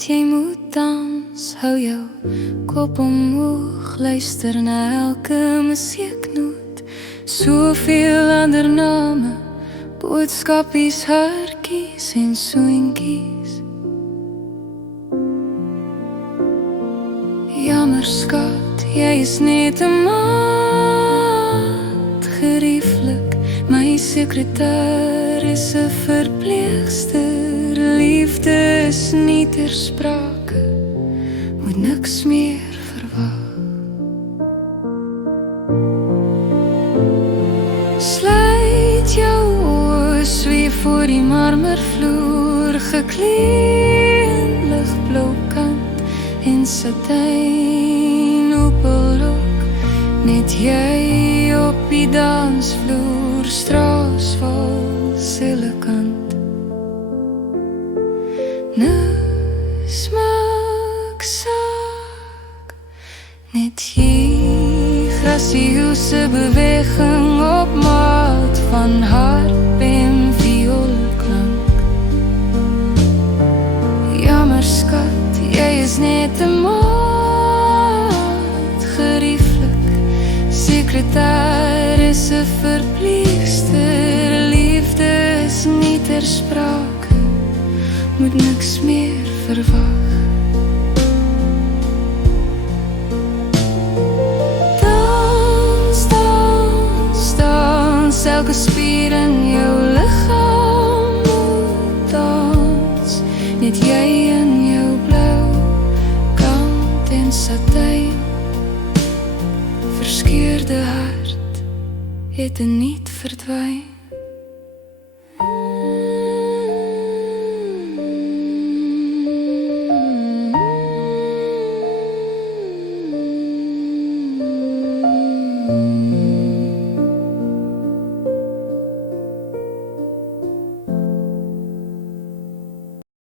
weet jy moet dans, hou jou kop omhoog, luister na elke musieknoot. Soveel ander name, boodskapies, hartjies en soentjies. Jammer skat, jy is net 'n maat, gerieflik, my sekretaris, 'n verpleegster. Liefde is nie ter sprake, moet niks meer verwag. Sluit jou oë, sweef voor die marmervloer, gekleen ligblou kant en satijn opelrok. Net jy op die dansvloer, Straasval Silekant. Niks maak saak, net jy gracieuse beweging op maat van harp en vioolklank. Jammer skat, jy is net 'n maat, gerieflik, sekretaris, 'n verpleegster. Liefde is nie ter sprake, moet niks meer verwag. Dans, dans, dans, elke spier in jou liggaam moet dans. Net jy in jou blou kant en satijn. Verskeurde hart het niet verdwyn.